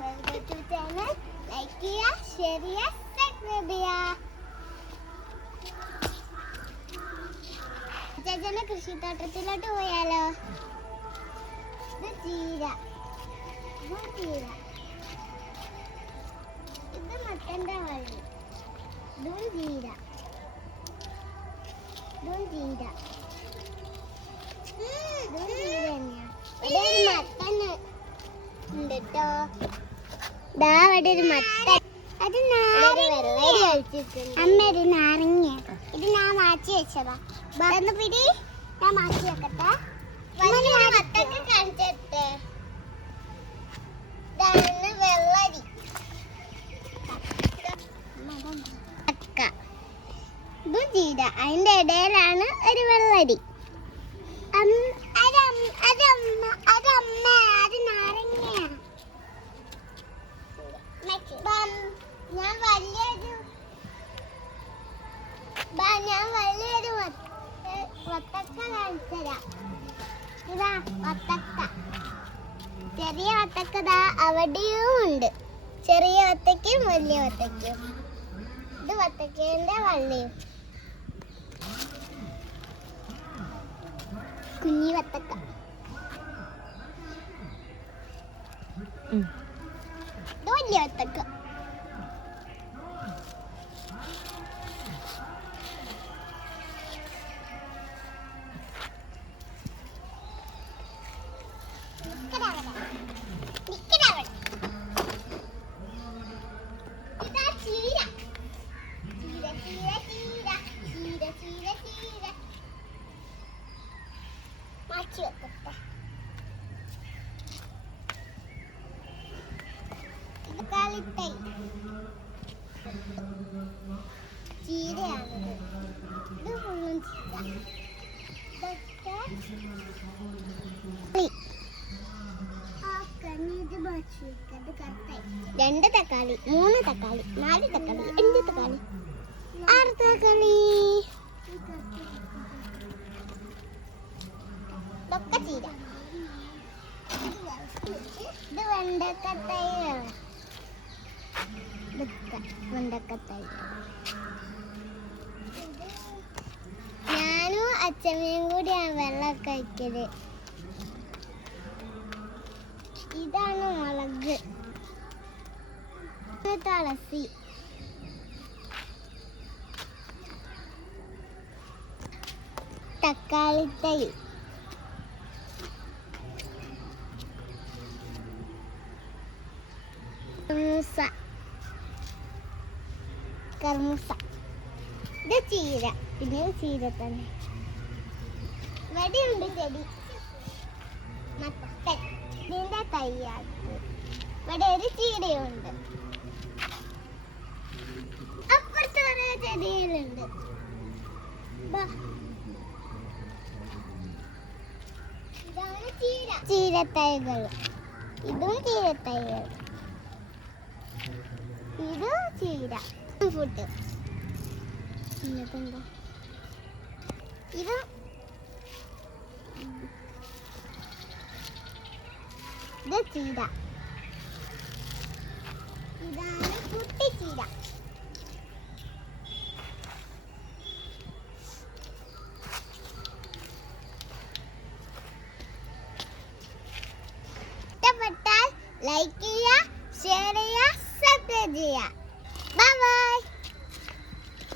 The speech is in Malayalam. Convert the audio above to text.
ലൈക്ക് ചെയ്യുക ഷെയർ ചെയ്യുക സബ്സ്ക്രൈബ് ചെയ്യുക. കൃഷിത്തോട്ടത്തിലോട്ട് പോയാലോ? ഇത് ചീര. ഇത് ചീര. ഇത് മത്തന്റെ വള്ളി. ഇതും ചീര. ഇതും ചീര. ഇതും ചീര തന്നെയാ. ഇവിടെ ഒരു മത്തൻ ഉണ്ട് ദാ അവിടെ ഒരു മത്ത അത് അമ്മ ഒരു നാരങ്ങ. ഇത് ഞാൻ മാറ്റി വെച്ചതാ. ഒന്ന് പിടി. ഞാൻ മാറ്റി വെക്കട്ടെ. ഇതാണ് വെള്ളരി. ഇതും. ഇടയിലാണ് ഒരു വെള്ളരി. ഞാൻ വലിയൊരു ഞാൻ വലിയൊരു വത്ത- വത്തക്ക കാണിച്ചുതരാം. ഇതാ വത്തക്ക. ചെറിയ വത്തക്ക ദാ അവിടെയും ഉണ്ട്. ചെറിയ വത്തക്കയും വലിയ വത്തക്കയും. ഇത് വത്തക്കേന്റെ വള്ളിയും. കുഞ്ഞി വത്തക്ക. ഇത് മാറ്റി വെക്കട്ടെ. കളിത്തൈ. ചീരയാണിത്. ഇത് ഫുള്ളും ചീര. രണ്ട് തക്കാളി മൂന്ന് തക്കാളി നാല് തക്കാളി അഞ്ച് തക്കാളി ആറ് തക്കാളി ഇതൊക്കെ ചീര ഇത് വെണ്ടക്കത്തൈയാണ്. വെണ്ടക്കത്തൈ. ഞാനും അച്ഛമ്മയും കൂടിയാണ് വെള്ളം കഴിക്കൽ. ഇതാണ് മുളക്. തുളസി. തക്കാളി കർമൂസ. കർമൂസ. ഇത് ചീര. പിന്നെ ചീര തന്നെ. വെടിയുണ്ട് ചെടി. മത്തൻ. ഇതിന്റെ തയ്യാക്ക് ഇവിടെ ഒരു ചീരയുണ്ട്. അപ്പുറത്ത് ഒരു ചെടിയിലുണ്ട്. ചീര. ചീരത്തൈകൾ. ഇതും ചീരത്തൈകൾ. ഇത് ചീര ഫുഡ് എന്നിട്ടെന്താ ഇത് ഇത് ചീര ഇതാണ് കുട്ടിച്ചീര ഇഷ്ടപ്പെട്ടാൽ ലൈക്ക് ചെയ്യുക ഷെയർ ചെയ്യുക accepted yet. Bye bye.